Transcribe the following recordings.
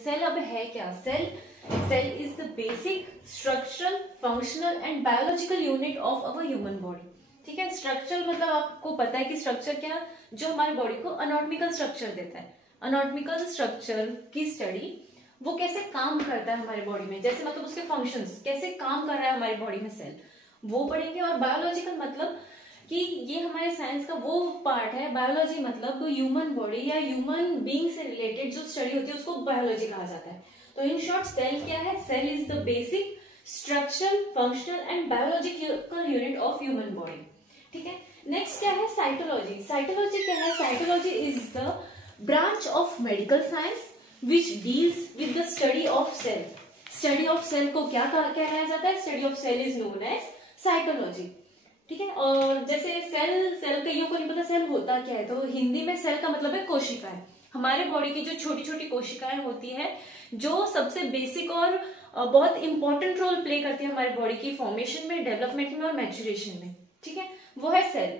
Cell अब है क्या? Cell is the basic structural, functional and biological unit of our human body. ठीक है, स्ट्रक्चरल मतलब आपको पता है कि स्ट्रक्चर क्या, जो हमारी बॉडी को अनॉटमिकल स्ट्रक्चर देता है। अनॉटमिकल स्ट्रक्चर की स्टडी, वो कैसे काम करता है हमारी बॉडी में, जैसे मतलब उसके फंक्शंस कैसे काम कर रहा है हमारी बॉडी में सेल, वो पढ़ेंगे। और बायोलॉजिकल मतलब कि ये हमारे साइंस का वो पार्ट है। बायोलॉजी मतलब ह्यूमन बॉडी या ह्यूमन बीइंग से रिलेटेड जो स्टडी होती है उसको बायोलॉजी कहा जाता है। तो इन शॉर्ट सेल क्या है? Cell is the basic structural, functional and biological unit of human body. ठीक है, नेक्स्ट क्या है? साइटोलॉजी। साइटोलॉजी क्या है? Cytology is the branch of medical science which deals with the study of cell. Study of cell को क्या कहलाया जाता है? Study of cell is known as cytology. ठीक है, और जैसे सेल कईयों को नहीं पता सेल होता क्या है, तो हिंदी में सेल का मतलब है कोशिकाएं। हमारे बॉडी की जो छोटी छोटी कोशिकाएं होती है, जो सबसे बेसिक और बहुत इंपॉर्टेंट रोल प्ले करती है हमारी बॉडी की फॉर्मेशन में, डेवलपमेंट में और मैच्यूरेशन में। ठीक है, वो है सेल।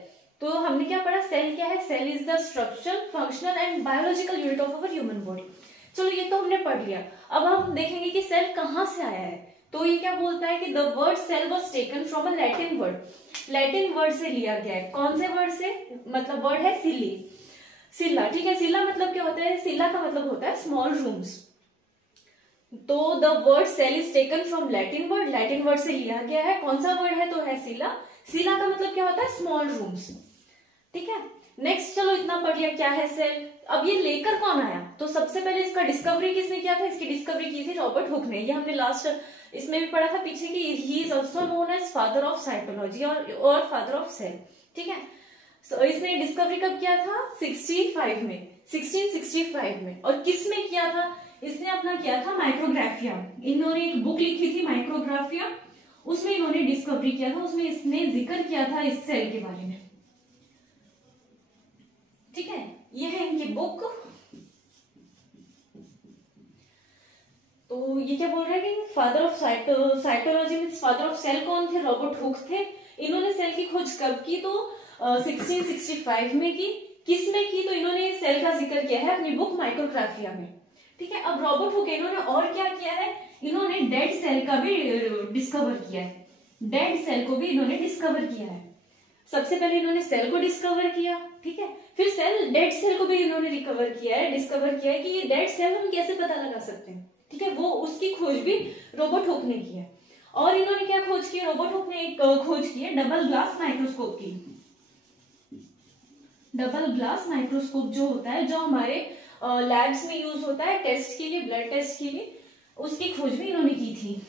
तो हमने क्या पढ़ा? सेल क्या है? Cell is the structural, functional and biological unit of our human body. चलो ये तो हमने पढ़ लिया। अब हम देखेंगे कि सेल कहाँ से आया है। तो ये क्या बोलता है कि the word cell was taken from a Latin word. Latin word से लिया गया है। कौन से वर्ड से? मतलब वर्ड है सिली, सिल्ला। ठीक है, सिल्ला मतलब क्या होता है? सिल्ला का मतलब होता है स्मॉल रूम्स। तो the word cell is taken from Latin word. Latin word से लिया गया है। कौन सा वर्ड है? तो है सिला। सिला का मतलब क्या होता है? Small rooms. ठीक है, नेक्स्ट चलो इतना पढ़ लिया क्या है सेल। अब ये लेकर कौन आया? तो सबसे पहले इसका डिस्कवरी किसने किया था? इसकी डिस्कवरी की थी रॉबर्ट हुक ने। ये हमने लास्ट इसमें भी पढ़ा था पीछे कि he is also known as father of psychology और फादर ऑफ सेल। ठीक है, so, इसने डिस्कवरी कब किया था? 1665 में। और किस में किया था? इसने अपना किया था माइक्रोग्राफिया। इन्होंने एक बुक लिखी थी माइक्रोग्राफिया, उसमें इन्होंने डिस्कवरी किया था। उसमें इसने जिक्र किया था इस सेल के बारे में। ठीक है, ये है इनकी बुक। तो ये क्या बोल रहा है कि father of psychology means father of cell कौन थे? रॉबर्ट हुक थे। इन्होंने सेल की खोज कब की? तो 1665 में की। किस में की? तो इन्होंने सेल का जिक्र किया है अपनी बुक माइक्रोग्राफिया में। ठीक है, अब रॉबर्ट हुक इन्होंने और क्या किया है? इन्होंने डेड सेल का भी डिस्कवर किया है। डेड सेल को भी इन्होंने डिस्कवर किया है। सबसे पहले इन्होंने सेल को डिस्कवर किया। ठीक है, फिर डेड सेल को भी इन्होंने डिस्कवर किया है कि ये डेड सेल हम कैसे पता लगा सकते हैं। ठीक है, वो उसकी खोज भी रॉबर्ट हुक ने की है। और इन्होंने क्या खोज की? रॉबर्ट हुक ने एक खोज की है डबल ग्लास माइक्रोस्कोप की। डबल ग्लास माइक्रोस्कोप जो होता है, जो हमारे लैब्स में यूज होता है टेस्ट के लिए, ब्लड टेस्ट के लिए, उसकी खोज भी इन्होंने की थी।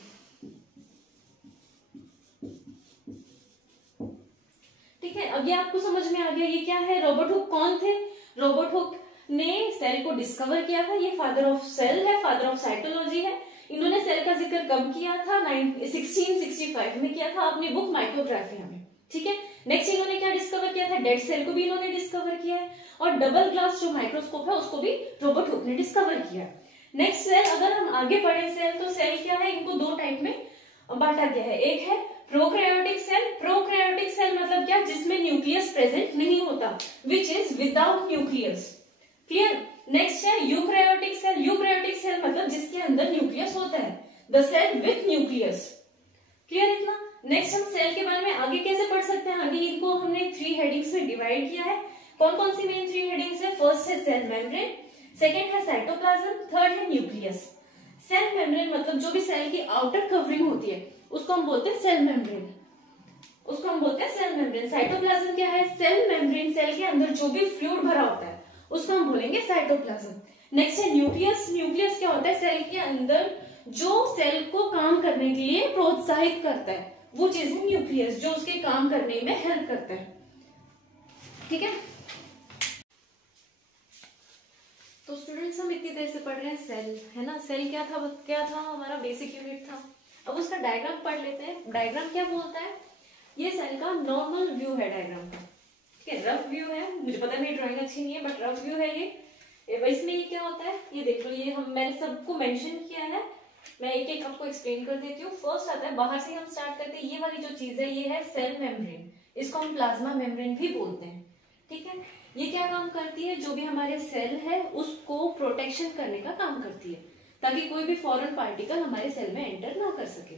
ठीक है, अब ये आपको समझ में आ गया ये क्या है? रॉबर्ट हुक कौन थे? रॉबर्ट हुक ने सेल को डिस्कवर किया था। ये फादर ऑफ सेल है, फादर ऑफ साइटोलॉजी है। इन्होंने सेल का जिक्र कब किया था? 1665 में किया था अपनी बुक माइक्रोग्राफिया में। ठीक है, नेक्स्ट इन्होंने क्या डिस्कवर किया था? डेड सेल को भी इन्होंने डिस्कवर किया है। और डबल ग्लास जो माइक्रोस्कोप है उसको भी रॉबर्ट हुक ने डिस्कवर किया। नेक्स्ट सेल, अगर हम आगे पढ़े सेल, तो सेल क्या है? इनको दो टाइप में बांटा गया है। एक है प्रोकैरियोटिक सेल। प्रोकैरियोटिक सेल मतलब क्या? जिसमें न्यूक्लियस प्रेजेंट नहीं होता, which is without nucleus. Clear? Next है यूकैरियोटिक सेल। यूकैरियोटिक सेल मतलब जिसके अंदर न्यूक्लियस होता है, the cell with nucleus. Clear इतना? नेक्स्ट हम सेल के बारे में आगे कैसे पढ़ सकते हैं? आगे इनको हमने 3 हेडिंग्स में डिवाइड किया है। कौन कौन सी मेन 3 हेडिंग्स है? फर्स्ट है सेल मेम्ब्रेन, सेकेंड है साइटोप्लाज्म, थर्ड है न्यूक्लियस। सेल मेम्ब्रेन मतलब जो भी सेल की आउटर कवरिंग होती है उसको हम बोलते हैं सेल मेम्ब्रेन। साइटोप्लाज्म क्या है? सेल मेम्ब्रेन, सेल के अंदर जो भी फ्लूइड भरा होता है उसको हम बोलेंगे साइटोप्लाज्म। नेक्स्ट है न्यूक्लियस। न्यूक्लियस क्या होता है? सेल के अंदर जो सेल को काम करने के लिए प्रोत्साहित करता है, वो चीज है न्यूक्लियस, जो उसके काम करने में हेल्प करता है। ठीक है, तो स्टूडेंट्स हम इतनी देर से पढ़ रहे हैं सेल, है ना। सेल क्या था? हमारा बेसिक यूनिट था। अब उसका डायग्राम पढ़ लेते हैं। डायग्राम क्या बोलता है? ये सेल का नॉर्मल व्यू है डायग्राम का। ठीक है, रफ व्यू है। मुझे पता है मेरी ड्राइंग अच्छी नहीं है, बट रफ व्यू है ये। इसमें ये क्या होता है ये देख लो। ये मैंने सबको मेंशन किया है। मैं एक एक आपको एक्सप्लेन कर देती हूँ। फर्स्ट आता है, बाहर से हम स्टार्ट करते हैं। ये वाली जो चीज है ये है सेल मेम्ब्रेन। इसको हम प्लाज्मा मेम्ब्रेन भी बोलते हैं। ठीक है, ये क्या काम करती है? जो भी हमारे सेल है उसको प्रोटेक्शन करने का काम करती है। ताकि कोई भी फॉरेन पार्टिकल हमारे सेल में एंटर ना कर सके,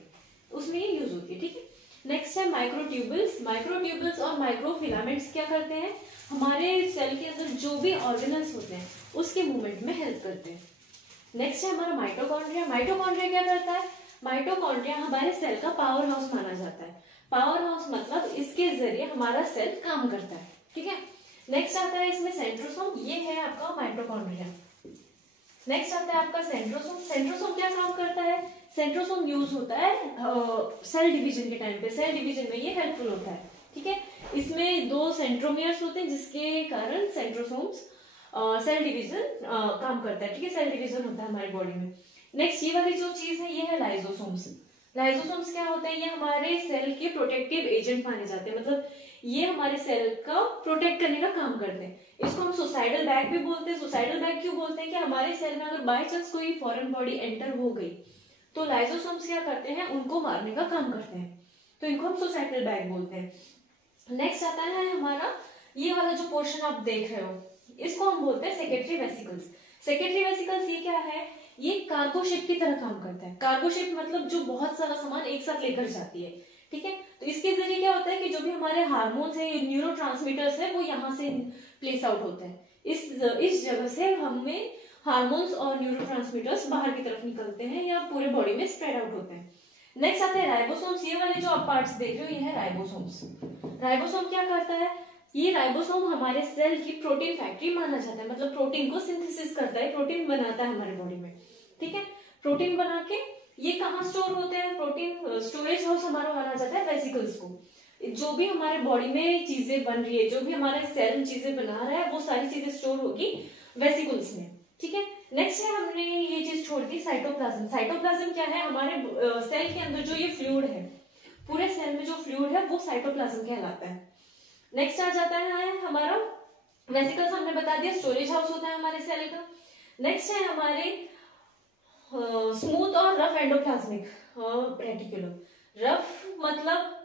उसमें ये यूज होती है। ठीक है, नेक्स्ट है माइक्रोट्यूबल्स। माइक्रोट्यूबल्स और माइक्रोफिलामेंट्स क्या करते हैं, हमारे सेल के अंदर जो भी ऑर्गेनल्स होते हैं उसके मूवमेंट में हेल्प करते हैं। नेक्स्ट है हमारा माइटोकॉन्ड्रिया। माइटोकॉन्ड्रिया क्या करता है, माइटोकॉन्ड्रिया हमारे सेल का पावर हाउस माना जाता है। पावर हाउस मतलब इसके जरिए हमारा सेल काम करता है। ठीक है, नेक्स्ट आता है इसमें सेंट्रोसोम, ये है आपका माइटोकॉन्ड्रिया। नेक्स्ट आता है आपका सेंट्रोसोम। सेंट्रोसोम क्या काम करता है, सेंट्रोसोम यूज होता है सेल डिवीजन के टाइम पे, सेल डिवीजन में ये हेल्पफुल होता है। ठीक है, इसमें 2 सेंट्रोमियर्स होते हैं जिसके कारण सेंट्रोसोम्स सेल डिवीजन काम करता है। ठीक है, सेल डिवीजन होता है हमारी बॉडी में। नेक्स्ट ये वाली जो चीज है ये है लाइजोसोम्स। लाइजोसोम्स क्या होता है, ये हमारे सेल के प्रोटेक्टिव एजेंट माने जाते हैं, मतलब ये हमारे सेल का प्रोटेक्ट करने का काम करते हैं। इसको हम सुसाइडल बैग भी बोलते हैं। सुसाइडल बैग क्यों बोलते हैं कि हमारे सेल में अगर बाय चांस कोई फॉरेन बॉडी एंटर हो गई तो लाइजोसोम्स क्या करते हैं, उनको मारने का काम करते हैं, तो इनको हम सुसाइडल बैग बोलते हैं। नेक्स्ट आता है हमारा ये वाला जो पोर्शन आप देख रहे हो, इसको हम बोलते हैं सेक्रेटरी वेसिकल्स। सेक्रेटरी वेसिकल्स ये क्या है, ये कार्गो शिप की तरह काम करता है। कार्गो शिप मतलब जो बहुत सारा सामान एक साथ लेकर जाती है। ठीक है, तो इसके जरिए क्या होता है कि जो भी हमारे हार्मोन्स है, न्यूरोट्रांसमीटर्स है, वो यहाँ से प्लेस आउट होते हैं। इस जगह से हमें हार्मोन्स और न्यूरोट्रांसमीटर्स बाहर की तरफ निकलते हैं या पूरे बॉडी में स्प्रेड आउट होते हैं। नेक्स्ट आते हैं राइबोसोम्स। ये वाले जो आप पार्ट्स देख रहे हो ये है राइबोसोम्स। राइबोसोम क्या करता है, ये राइबोसोम हमारे सेल की प्रोटीन फैक्ट्री माना जाता है, मतलब प्रोटीन को सिंथेसिस करता है, प्रोटीन बनाता है हमारे बॉडी में। ठीक है, प्रोटीन बना के ये कहाँ स्टोर होते हैं, प्रोटीन स्टोरेज हाउस हमारा माना जाता है वेसिकल्स को। जो भी हमारे बॉडी में चीजें बन रही है, जो भी हमारे सेल चीजें बना रहा है, वो सारी चीजें स्टोर होगी वेसिकल्स में। ठीक है, नेक्स्ट है हमने ये चीज छोड़ दी साइटोप्लाज्म। साइटोप्लाज्म क्या है, हमारे सेल के अंदर जो ये फ्लूइड है, पूरे सेल में जो फ्लूइड है वो साइटोप्लाज्म कहलाता है। नेक्स्ट आ जाता है हमारा वेसिकल्स, हमने बता दिया स्टोरेज हाउस होता है हमारे सेल का। नेक्स्ट है हमारे स्मूथ और रफ एंडोप्लाज्मिक रेटिकुलम। रफ मतलब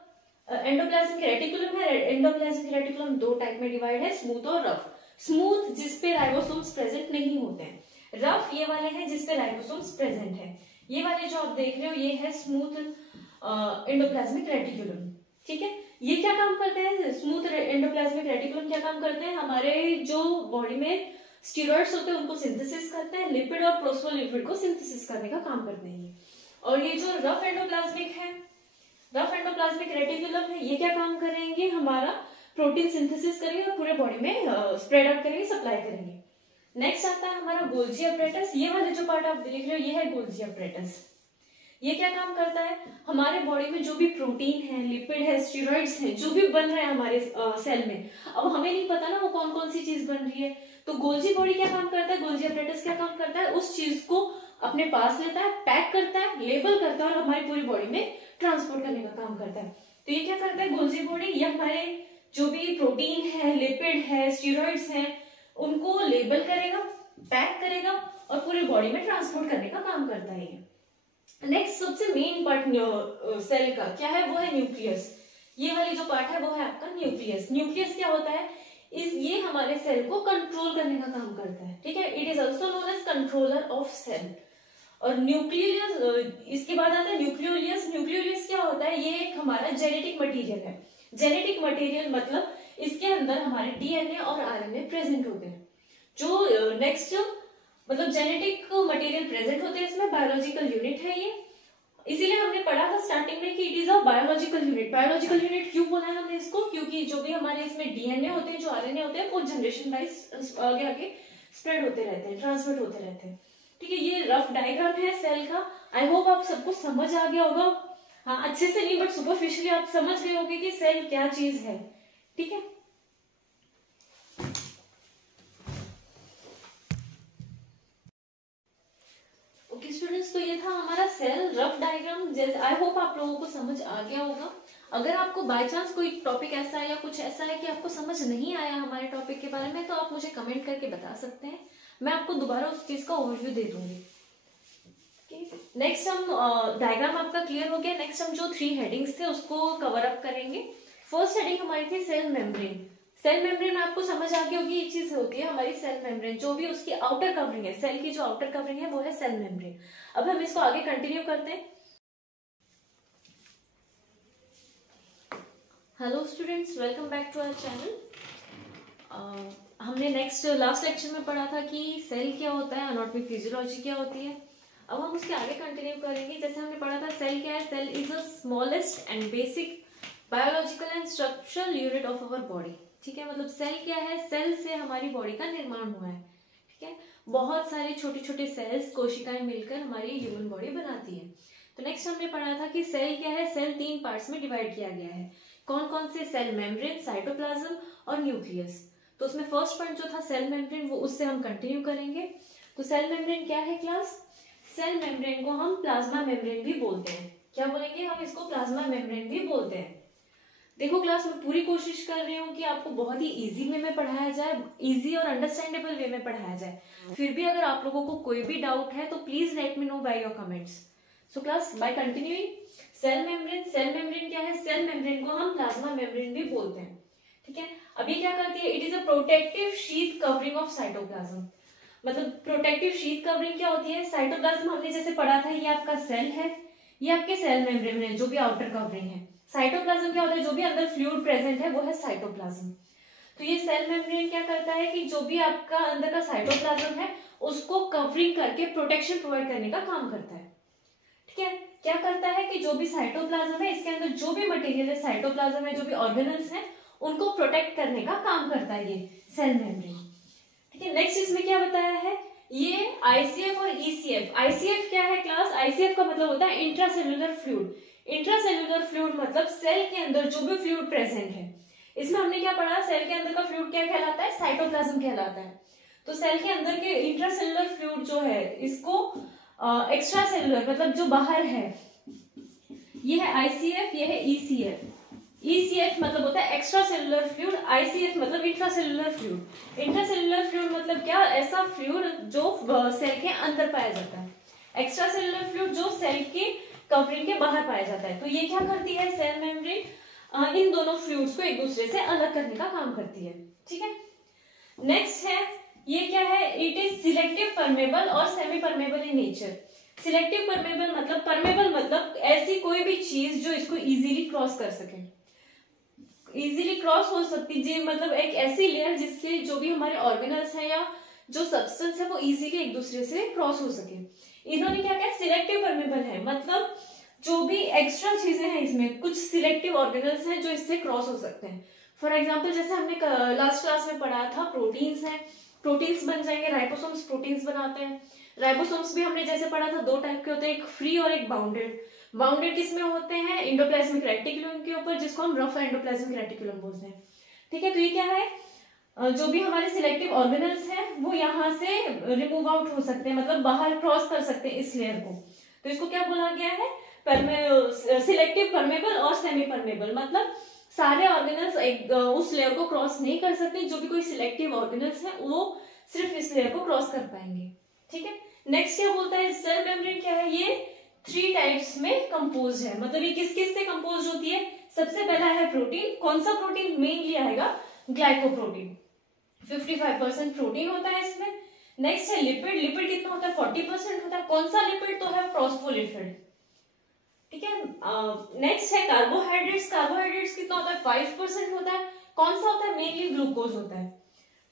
एंडोप्लाज्मिक रेटिकुलम है, एंडोप्लाज्मिक रेटिकुलम 2 टाइप में डिवाइड है, स्मूथ और रफ। स्मूथ जिसपे राइबोसोम्स प्रेजेंट नहीं होते हैं, रफ ये वाले हैं जिसपे राइबोसोम्स प्रेजेंट है। ये वाले जो आप देख रहे हो ये है स्मूथ एंडोप्लाज्मिक रेटिकुलम। ठीक है, ये क्या काम करते हैं, स्मूथ एंडोप्लाज्मिक रेटिकुलम क्या काम करते हैं, हमारे जो बॉडी में स्टीरॉइड्स होते हैं उनको सिंथेसिस करते हैं, लिपिड और प्रोस्फोलिपिड को सिंथेसिस करने का काम करते हैं। और ये जो रफ एंडोप्लाज्मिक है, रफ एंडोप्लाज्मिक रेटिकुलम है, ये क्या काम करेंगे, हमारा प्रोटीन सिंथेसिस करेंगे और पूरे बॉडी में स्प्रेड आउट करेंगे, सप्लाई करेंगे। नेक्स्ट आता है हमारा गोल्जी अपरेटस। ये वाले जो पार्ट आप देख रहे हो ये है गोल्जी अपरेटस। ये क्या काम करता है, हमारे बॉडी में जो भी प्रोटीन है, लिपिड है, स्टीरॉइड्स है, जो भी बन रहा है हमारे सेल में, अब हमें नहीं पता ना वो कौन कौन सी चीज बन रही है, तो गोल्जी बॉडी क्या काम करता है, गोल्जी अपरेटस क्या काम करता है, उस चीज को अपने पास लेता है, पैक करता है, लेबल करता है और हमारी पूरी बॉडी में ट्रांसपोर्ट करने का काम करता है। तो ये क्या करता है गोल्जी बॉडी, ये हमारे जो भी प्रोटीन है, लिपिड है, स्टीरॉइड्स है, उनको लेबल करेगा, पैक करेगा और पूरी बॉडी में ट्रांसपोर्ट करने का काम करता है। नेक्स्ट सबसे मेन पार्ट सेल का क्या है, वो है न्यूक्लियस। ये वाली जो पार्ट है वो है आपका न्यूक्लियस। न्यूक्लियस क्या होता है, ये हमारे सेल को कंट्रोल करने का काम करता है। ठीक है, it is also known as controller of cell. और न्यूक्लियस, इसके बाद आता है न्यूक्लियोलियस। न्यूक्लियोलियस क्या होता है, ये एक हमारा जेनेटिक मटेरियल है। जेनेटिक मटेरियल मतलब इसके अंदर हमारे डीएनए और आरएनए प्रेजेंट होते हैं। जो नेक्स्ट मतलब जेनेटिक मटेरियल प्रेजेंट होते हैं, इसमें बायोलॉजिकल यूनिट है ये, इसीलिए हमने पढ़ा था स्टार्टिंग में कि it is a biological unit. Biological unit क्यों बोला है हमने इसको, क्योंकि जो भी हमारे इसमें डीएनए होते हैं, जो आरएनए होते हैं, वो जनरेशन वाइज आगे आगे स्प्रेड होते रहते हैं, ट्रांसमिट होते रहते हैं। ठीक है, ये रफ डायग्राम है सेल का। आई होप आप सबको समझ आ गया होगा, हाँ अच्छे से नहीं बट सुपरफिशियली आप समझ गए होंगे कि सेल क्या चीज है। ठीक है, ओके स्टूडेंट्स, तो ये था हमारा सेल रफ डायग्राम। जैसे आई होप आप लोगों को समझ आ गया होगा। अगर आपको बाय चांस कोई टॉपिक ऐसा है या कुछ ऐसा है कि आपको समझ नहीं आया हमारे टॉपिक के बारे में, तो आप मुझे कमेंट करके बता सकते हैं, मैं आपको दोबारा उस चीज का ओवरव्यू दे दूंगी। नेक्स्ट हम डायग्राम आपका क्लियर हो गया। नेक्स्ट हम जो 3 हेडिंग्स थे उसको कवर अप करेंगे। फर्स्ट हेडिंग हमारी थी सेल मेम्ब्रेन। सेल मेम्ब्रेन आपको समझ आ गई होगी, ये चीज होती है हमारी सेल मेम्ब्रेन, जो भी उसकी आउटर कवरिंग है, सेल की जो आउटर कवरिंग है वो है सेल मेम्ब्रेन। अब हम इसको आगे कंटिन्यू करते हैं। Hello students, welcome back to our channel. हमने लास्ट लेक्चर में पढ़ा था कि सेल क्या होता है, एनाटॉमी फिजियोलॉजी क्या होती है। अब हम उसके आगे कंटिन्यू करेंगे। जैसे हमने पढ़ा था सेल क्या है, cell is a smallest and basic biological and structural unit of our body. ठीक है, मतलब सेल क्या है, सेल से हमारी बॉडी का निर्माण हुआ है। ठीक है, बहुत सारे छोटे छोटे सेल्स, कोशिकाएं मिलकर हमारी ह्यूमन बॉडी बनाती है। तो नेक्स्ट हमने पढ़ा था कि सेल क्या है, सेल 3 पार्ट्स में डिवाइड किया गया है। कौन कौन से, सेल मेम्ब्रेन, साइटोप्लाज्म और न्यूक्लियस। तो उसमें फर्स्ट पॉइंट जो था सेल मेम्ब्रेन, वो उससे हम कंटिन्यू करेंगे। तो सेल मेम्ब्रेन क्या है क्लास, सेल मेम्ब्रेन को हम प्लाज्मा मेम्ब्रेन भी बोलते हैं। क्या बोलेंगे हम इसको, प्लाज्मा मेम्ब्रेन भी बोलते हैं। देखो क्लास, मैं पूरी कोशिश कर रही हूँ कि आपको बहुत ही इजी वे में पढ़ाया जाए, इजी और अंडरस्टैंडेबल वे में पढ़ाया जाए। फिर भी अगर आप लोगों को कोई भी डाउट है तो please let me know by your comments. So class, by continuing, cell membrane क्या है, सेल मेम्ब्रेन को हम प्लाज्मा मेम्ब्रेन भी बोलते हैं। ठीक है, अब ये क्या करती है, it is a protective sheath covering of cytoplasm. मतलब प्रोटेक्टिव शीथ कवरिंग क्या होती है, साइटोप्लाज्म हमने जैसे पढ़ा था, ये आपका सेल है, ये आपके सेल मेम्ब्रेन है जो भी आउटर कवरिंग है। साइटोप्लाज्म क्या होता है, जो भी अंदर फ्लूइड प्रेजेंट है वो है साइटोप्लाज्म। तो ये सेल मेम्ब्रेन क्या करता है कि जो भी आपका अंदर का साइटोप्लाज्म है उसको कवरिंग करके प्रोटेक्शन प्रोवाइड करने का काम करता है। ठीक है, क्या करता है कि जो भी साइटोप्लाज्म है, इसके अंदर जो भी मटेरियल है, साइटोप्लाज्म है, जो भी ऑर्गेनल्स हैं, उनको प्रोटेक्ट करने का काम करता है ये सेल मेम्ब्रेन। ठीक है, नेक्स्ट इसमें क्या बताया है, ये आईसीएफ और ईसीएफ। आईसीएफ क्या है क्लास, आईसीएफ का मतलब होता है इंट्रासेल्युलर फ्लूइड। इंट्रासेल्युलर फ्लूइड मतलब सेल के अंदर जो भी फ्लूइड प्रेजेंट है। इसमें हमने क्या पढ़ा, सेल के अंदर का फ्लूइड क्या कहलाता है, साइटोप्लाज्म कहलाता है। तो सेल के अंदर के इंट्रासेल्युलर फ्लूइड जो है, इसको एक्स्ट्रा सेल्युलर मतलब जो बाहर है, ये है आईसीएफ, ये है ईसीएफ। ईसीएफ मतलब होता है एक्स्ट्रा सेल्युलर फ्लूइड, आईसीएफ मतलब इंट्रासेल्युलर फ्लूइड। इंट्रासेल्युलर फ्लूइड मतलब क्या, ऐसा फ्लूइड जो सेल के अंदर पाया जाता है। एक्स्ट्रा सेल्युलर फ्लूइड जो सेल के कवरिंग के बाहर पाया जाता है। तो ये क्या करती है, सेल मेम्ब्रेन इन दोनों फ्लूइड्स को एक दूसरे से अलग करने का काम करती है। ठीक है, नेक्स्ट है, ये क्या है, इट इज सिलेक्टिव परमेबल और semi permeable in nature. Selective permeable मतलब, परमेबल मतलब ऐसी कोई भी चीज जो इसको इजीली क्रॉस कर सके, इजीली क्रॉस हो सकती जी, मतलब एक ऐसी लेयर जिससे जो भी हमारे ऑर्गेनल्स है या जो सब्सटेंस है वो इजीली एक दूसरे से क्रॉस हो सके। इन्होंने क्या कहा, सिलेक्टिव परमेबल है, मतलब जो भी एक्स्ट्रा चीजें हैं इसमें कुछ सिलेक्टिव ऑर्गेनल्स हैं जो इससे क्रॉस हो सकते हैं। फॉर एग्जाम्पल जैसे हमने लास्ट क्लास में पढ़ा था, प्रोटीन्स हैं, प्रोटीन्स बन जाएंगे, राइबोसोम्स प्रोटीन्स बनाते हैं। राइबोसोम्स भी हमने जैसे पढ़ा था 2 टाइप के होते हैं, एक फ्री और एक बाउंडेड। बाउंडेड किसमें होते हैं, एंडोप्लाज्मिक रेटिकुलम के ऊपर, जिसको हम रफ एंडोप्लाज्मिक रेटिकुलम बोलते हैं। ठीक है, तो ये क्या है, जो भी हमारे सिलेक्टिव ऑर्गेनल्स हैं वो यहाँ से रिमूव आउट हो सकते हैं, मतलब बाहर क्रॉस कर सकते हैं इस लेयर को। तो इसको क्या बोला गया है, सिलेक्टिव परमेबल और सेमी परमेबल। मतलब सारे ऑर्गेनल्स उस लेयर को क्रॉस नहीं कर सकते, जो भी कोई सिलेक्टिव ऑर्गेनल्स है वो सिर्फ इस लेयर को क्रॉस कर पाएंगे। ठीक है, नेक्स्ट क्या बोलता है, सेल मेम्ब्रेन क्या है, ये 3 टाइप्स में कंपोज है। मतलब ये किस किस से कंपोज होती है, सबसे पहला है प्रोटीन। कौन सा प्रोटीन मेनली आएगा, ग्लाइकोप्रोटीन, 55% प्रोटीन होता है इसमें। नेक्स्ट है लिपिड, लिपिड कितना होता है, 40% होता है। कौन सा लिपिड, तो है फॉस्फोलिपिड। ठीक है, नेक्स्ट है कार्बोहाइड्रेट्स, कार्बोहाइड्रेट्स कितना होता है, 5% होता है। कौन सा होता है, मेनली ग्लूकोज होता है।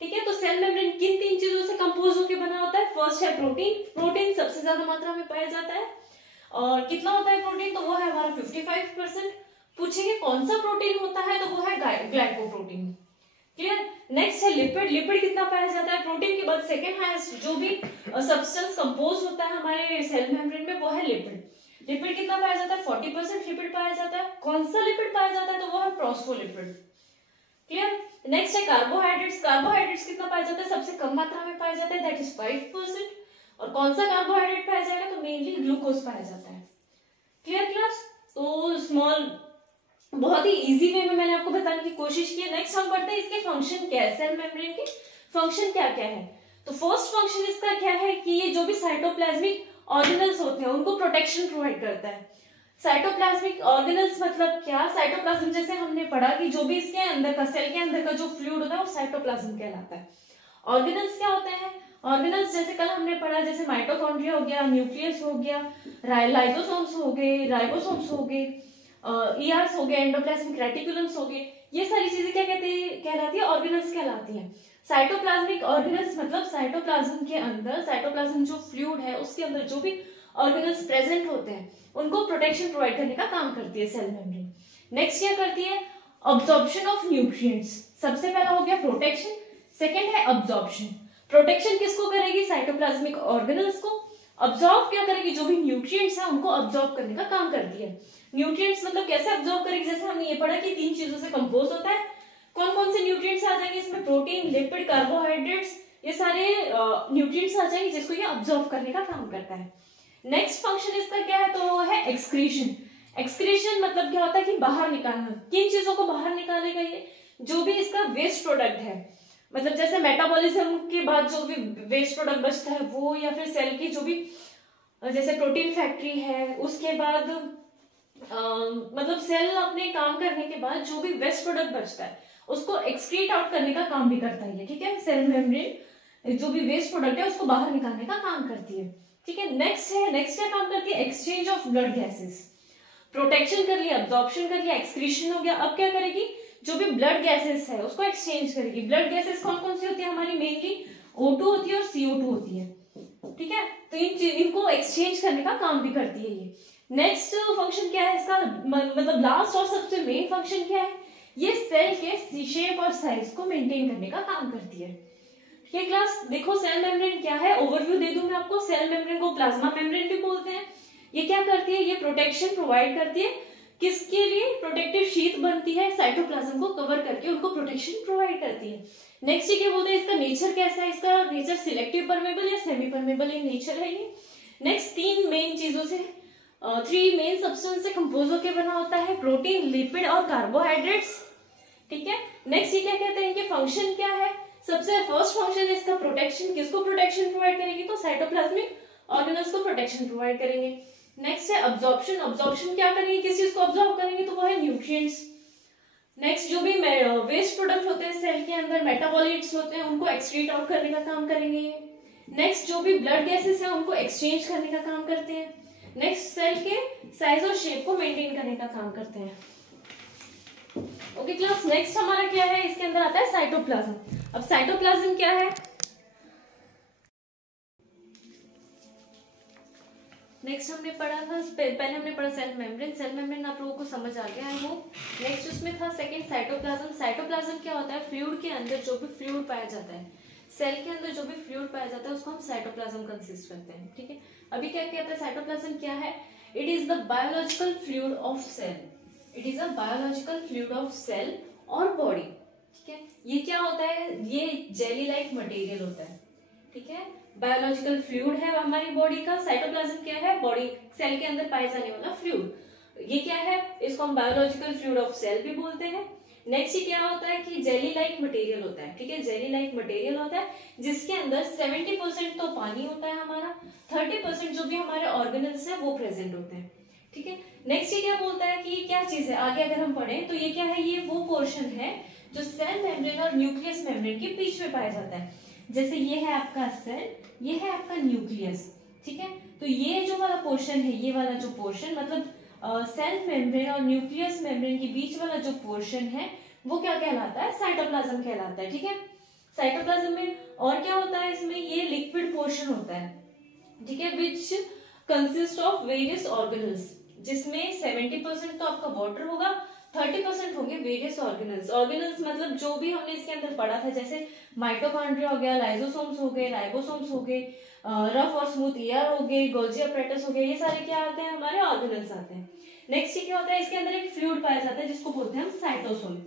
ठीक है, तो सेल मेम्ब्रेन किन 3 चीजों से कंपोज होकर बना होता है, फर्स्ट है प्रोटीन, प्रोटीन सबसे ज्यादा मात्रा में पाया जाता है। और कितना होता है प्रोटीन, तो वो है हमारा 55%। पूछेंगे कौन सा प्रोटीन होता है, तो वो है ग्लाइकोप्रोटीन। क्लियर, नेक्स्ट है लिपिड, लिपिड कितना पाया जाता है, प्रोटीन के बाद सेकंड हाईएस्ट जो भी सब्सटेंस कंपोज होता है हमारे सेल मेम्ब्रेन में वो है लिपिड। लिपिड कितना पाया जाता है, 40% लिपिड पाया जाता है। कौन सा लिपिड पाया जाता है, तो वो है फॉस्फोलिपिड। क्लियर, नेक्स्ट है कार्बोहाइड्रेट्स, कार्बोहाइड्रेट्स कितना पाया जाता है, सबसे कम मात्रा में पाया जाता है, दैट इज 5%। और कौन सा कार्बोहाइड्रेट पाया जाएगा, तो मेनली ग्लूकोज पाया जाता है। क्लियर क्लास, तो स्मॉल बहुत ही इजी वे में मैंने आपको बताने की कोशिश की। नेक्स्ट हम पढ़ते हैं इसके फंक्शन क्या है, सेल मेम्ब्रेन के फंक्शन क्या क्या है। तो फर्स्ट फंक्शन इसका क्या है कि ये जो भी साइटोप्लाज्मिक ऑर्गेनल्स होते हैं उनको प्रोटेक्शन प्रोवाइड करता है। साइटोप्लाज्मिक ऑर्गेनल्स मतलब क्या? साइटोप्लाज्म जैसे हमने पढ़ा कि जो भी इसके अंदर का, सेल के अंदर का जो फ्लूइड होता है वो साइटोप्लाज्म कहलाता है। ऑर्गेनल्स क्या होते हैं? ऑर्गेनल्स जैसे कल हमने पढ़ा, जैसे माइटोकॉन्ड्रिया हो गया, न्यूक्लियस हो गया, लाइसोसोम्स हो गए, राइबोसोम्स हो गए, ईआरस हो गए, एंडोप्लाज्मिक रेटिकुलम्स हो गए, ये सारी चीजें क्या कहलाती है? ऑर्गेनल्स कहलाती हैं। साइटोप्लाज्मिक ऑर्गेनल्स मतलब साइटोप्लाज्म के अंदर, साइटोप्लाज्म जो फ्लूइड है उसके अंदर जो भी ऑर्गेनल्स प्रेजेंट होते हैं उनको प्रोटेक्शन प्रोवाइड करने का काम करती है सेल मेम्ब्रेन। नेक्स्ट क्या करती है? Absorption of nutrients. सबसे पहला हो गया प्रोटेक्शन, सेकंड है अब्जॉर्प्शन। प्रोटेक्शन किसको करेगी? साइटोप्लाज्मिक ऑर्गेनल्स को। अब्जॉर्ब क्या करेगी? जो भी न्यूट्रिएंट्स है उनको अब्जॉर्ब करने का काम करती है। न्यूट्रिएंट्स मतलब कैसे अब्जॉर्ब करेगी? जैसे हमने ये पढ़ा कि 3 चीजों से कंपोज होता है। कौन कौन से न्यूट्रिएंट्स आ जाएंगे इसमें? प्रोटीन, लिपिड, कार्बोहाइड्रेट्स, ये सारे न्यूट्रिएंट्स आ जाएंगे जिसको ये अब्जॉर्ब करने का काम करता है। नेक्स्ट फंक्शन इसका क्या है? तो वो है एक्सक्रीशन। एक्सक्रीशन मतलब क्या होता है कि बाहर निकालना। किन चीजों को बाहर निकालेगा ये? जो भी इसका वेस्ट प्रोडक्ट है, मतलब जैसे मेटाबॉलिज्म के बाद जो भी वेस्ट प्रोडक्ट बचता है वो, या फिर सेल की जो भी जैसे प्रोटीन फैक्ट्री है, उसके बाद मतलब सेल अपने काम करने के बाद जो भी वेस्ट प्रोडक्ट बचता है उसको एक्सक्रीट आउट करने का काम भी करता है, ठीक है। सेल मेम्ब्रेन जो भी वेस्ट प्रोडक्ट है उसको बाहर निकालने का काम करती है, ठीक है। नेक्स्ट क्या काम करती है? Exchange of blood gases. Protection कर लिया, अब्जॉर्प्शन कर लिया, एक्सक्रीशन हो गया। अब क्या करेगी? जो भी ब्लड गैसेस है उसको एक्सचेंज करेगी। ब्लड गैसेस कौन कौन सी होती है हमारी? मेनली O2 होती है और CO2 होती है, ठीक है। तो इनको एक्सचेंज करने का काम भी करती है ये। नेक्स्ट फंक्शन क्या है इसका? मतलब लास्ट और सबसे मेन फंक्शन क्या है? ये सेल के शेप और साइज को मेंटेन करने का काम करती है। ये क्लास देखो, सेल मेम्ब्रेन क्या है, ओवरव्यू दे दूं मैं आपको। सेल मेम्ब्रेन को प्लाज्मा मेम्ब्रेन भी बोलते हैं। ये क्या करती है? ये प्रोटेक्शन प्रोवाइड करती है। किसके लिए? प्रोटेक्टिव शीट बनती है, साइटोप्लाज्म को कवर करके उनको प्रोटेक्शन प्रोवाइड करती है। नेक्स्ट ये क्या बोलते हैं? इसका नेचर कैसा है? इसका नेचर सिलेक्टिव परमेबल या सेमी परमेबल इन नेचर है ये। नेक्स्ट 3 मेन चीजों से, 3 मेन सब्सटेंस से कंपोज होकर बना होता है, प्रोटीन, लिपिड और कार्बोहाइड्रेट्स, ठीक है। नेक्स्ट ये क्या कहते हैं? इनके फंक्शन क्या है? सबसे फर्स्ट फंक्शन है इसका प्रोटेक्शन। किसको प्रोटेक्शन प्रोवाइड करेगी? तो साइटोप्लाज्मिक ऑर्गेनल्स को प्रोटेक्शन प्रोवाइड करेंगे। नेक्स्ट है अब्जॉर्प्शन। अब्जॉर्प्शन क्या करेंगे? किस चीज को अब्जॉर्ब करेंगे? तो वो है न्यूट्रिएंट्स। नेक्स्ट जो भी वेस्ट प्रोडक्ट होते हैं सेल के अंदर, मेटाबॉलिट्स होते हैं, उनको एक्सक्रीट आउट करने का काम करेंगे ये। नेक्स्ट जो भी ब्लड गैसेस हैं उनको एक्सचेंज करने का काम करते हैं। नेक्स्ट सेल के साइज और शेप को मेंटेन करने का काम करते हैं। ओके क्लास, नेक्स्ट हमारा क्या है? इसके अंदर आता है साइटोप्लाज्म। अब साइटोप्लाज्म क्या है? नेक्स्ट हमने पढ़ा था, पहले हमने पढ़ा सेल मेम्ब्रेन। सेल मेम्ब्रेन आप लोगों को समझ आ गया है वो। नेक्स्ट उसमें था सेकंड साइटोप्लाज्म। साइटोप्लाज्म क्या होता है? फ्लूइड के अंदर जो भी फ्लूइड पाया जाता है, सेल के अंदर जो भी फ्लूइड पाया जाता है उसको हम साइटोप्लाज्म कंसिस्ट करते हैं, ठीक है। अभी क्या कहता है साइटोप्लाज्म क्या है? It is the biological fluid of cell. It is a biological fluid of cell और बॉडी, ठीक है। ये क्या होता है? ये जेली लाइक मटेरियल होता है, ठीक है। बायोलॉजिकल फ्लूइड है हमारी बॉडी का। साइटोप्लाज्म क्या है? बॉडी सेल के अंदर पाए जाने वाला फ्लूइड। ये क्या है? इसको हम बायोलॉजिकल फ्लूइड ऑफ सेल भी बोलते हैं। नेक्स्ट ये क्या होता है कि जेली लाइक मटेरियल होता है, ठीक है। जेली लाइक मटेरियल होता है जिसके अंदर 70% तो पानी होता है हमारा, 30% जो भी हमारे ऑर्गेनल्स है वो प्रेजेंट होते हैं, ठीक है। नेक्स्ट ये क्या बोलता है कि ये क्या चीज है? आगे अगर हम पढ़ें तो ये क्या है? ये वो पोर्शन है जो सेल मेम्ब्रेन और न्यूक्लियस मेम्ब्रेन के बीच में पाया जाता है। जैसे ये है आपका सेल, ये है आपका न्यूक्लियस, ठीक है। तो ये जो वाला पोर्शन है, ये वाला जो पोर्शन मतलब सेल मेम्ब्रेन और न्यूक्लियस मेम्ब्रेन के बीच वाला जो पोर्शन है वो क्या कहलाता है? साइटोप्लाज्म कहलाता है, ठीक है। साइटोप्लाज्म में और क्या होता है? इसमें ये लिक्विड पोर्शन होता है, ठीक है, which consist of various organelles, जिसमें 70% तो आपका वाटर होगा, 30% होंगे वेरियस ऑर्गेनल्स। ऑर्गेनल्स मतलब जो भी हमने इसके अंदर पढ़ा था, जैसे माइटोकॉन्ड्रिया हो गया, लाइसोसोम्स हो गए, राइबोसोम्स हो गए, रफ और स्मूथ ईआर हो गए, गोल्जी अपैरेटस हो गए, ये सारे क्या आते हैं? हमारे ऑर्गेनल्स आते हैं। नेक्स्ट क्या होता है? इसके अंदर एक फ्लूइड पाया जाता है जिसको बोलते हैं हम साइटोसोल।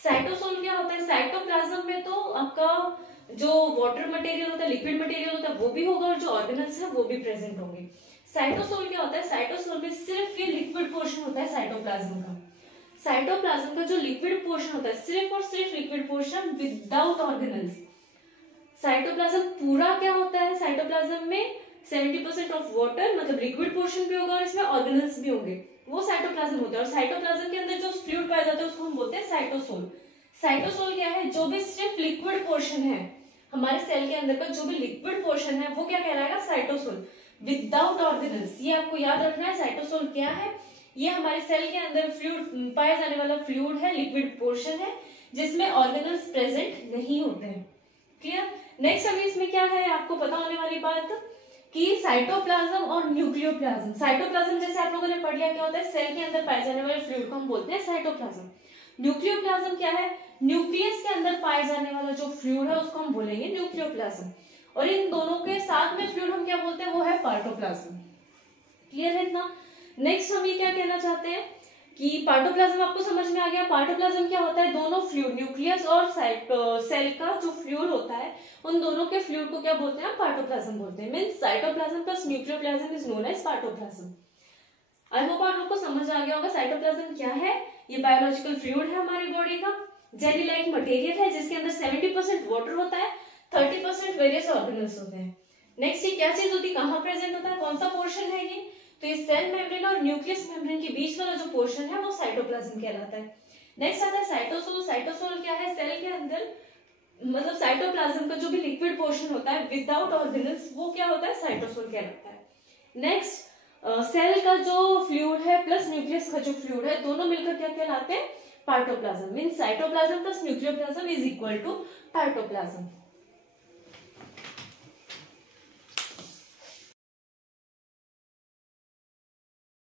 साइटोसोल क्या होता है? साइटोप्लाज्म में तो आपका जो वाटर मटेरियल होता है, लिक्विड मटेरियल होता है वो भी होगा और जो ऑर्गेनल्स है वो भी प्रेजेंट होंगे। साइटोसोल क्या होता है? साइटोसोल में सिर्फ ये लिक्विड पोर्शन होता है साइटोप्लाज्म का। साइटोप्लाज्म का जो लिक्विड पोर्शन होता है, सिर्फ और सिर्फ liquid portion without organelles. Cytoplasm पूरा क्या होता है? साइटोप्लाज्म में 70% ऑफ वाटर मतलब लिक्विड पोर्शन भी होगा और इसमें ऑर्गेनल्स भी होंगे, वो साइटोप्लाज्म होता है। और साइटोप्लाज्म के अंदर जो फ्लूइड पाया जाता है उसको हम बोलते हैं साइटोसोल। साइटोसोल क्या है, जो भी सिर्फ लिक्विड पोर्शन है हमारे सेल के अंदर का, जो भी लिक्विड पोर्शन है वो क्या कहलाएगा, साइटोसोल, विदाउट ऑर्गेनल्स। ये आपको याद रखना है, साइटोसोल क्या है, ये हमारे सेल के अंदर फ्लूइड पाया जाने वाला फ्लूइड है, लिक्विड पोर्शन है जिसमें ऑर्गेनल्स प्रेजेंट नहीं होते हैं। क्लियर। नेक्स्ट अभी इसमें क्या है आपको पता होने वाली बात कि साइटोप्लाज्म और न्यूक्लियोप्लाज्म। साइटोप्लाज्म जैसे आप लोगों ने पढ़ लिया क्या होता है, सेल के अंदर पाए जाने वाले फ्लूइड को हम बोलते हैं साइटोप्लाज्म। न्यूक्लियोप्लाज्म क्या है, न्यूक्लियस के अंदर पाए जाने वाला जो फ्लूइड है उसको हम बोलेंगे न्यूक्लियोप्लाज्म। और इन दोनों के साथ में फ्लूइड हम क्या बोलते हैं, वो है पार्टोप्लाज्म। क्लियर है इतना। नेक्स्ट हम ये क्या कहना चाहते हैं कि पार्टोप्लाज्म आपको समझ में आ गया। पार्टोप्लाज्म क्या होता है, दोनों फ्लूइड, न्यूक्लियस और सेल का जो फ्लूइड होता है उन दोनों के फ्लूइड को क्या बोलते हैं, पार्टोप्लाज्म बोलते हैं। Means cytoplasm plus nucleoplasm is known as protoplasm. I hope आप लोग को समझ आ गया होगा साइटोप्लाज्म क्या है। ये बायोलॉजिकल फ्लूइड है हमारी बॉडी का, जेली लाइक मटेरियल है जिसके अंदर 70% वाटर होता है, 30% वेरियस ऑर्गेनल्स होते हैं। नेक्स्ट ये क्या चीज होती है, कहाँ प्रेजेंट होता है, कौन सा पोर्शन है ये, तो ये सेल मेम्ब्रेन और न्यूक्लियस मेम्ब्रेन के बीच वाला जो पोर्शन है वो साइटोप्लाज्म कहलाता है। नेक्स्ट आता है साइटोसोल। साइटोसोल क्या है, सेल के अंदर मतलब साइटोप्लाज्म का जो भी लिक्विड पोर्शन होता है विदाउट ऑर्गेनल्स वो क्या होता है, साइटोसोल कहलाता है। नेक्स्ट सेल का जो फ्लूइड है प्लस न्यूक्लियस का जो फ्लूइड है दोनों मिलकर क्या कहलाते हैं, protoplasm. Means cytoplasm plus nucleoplasm is equal to पार्टोप्लाज्म।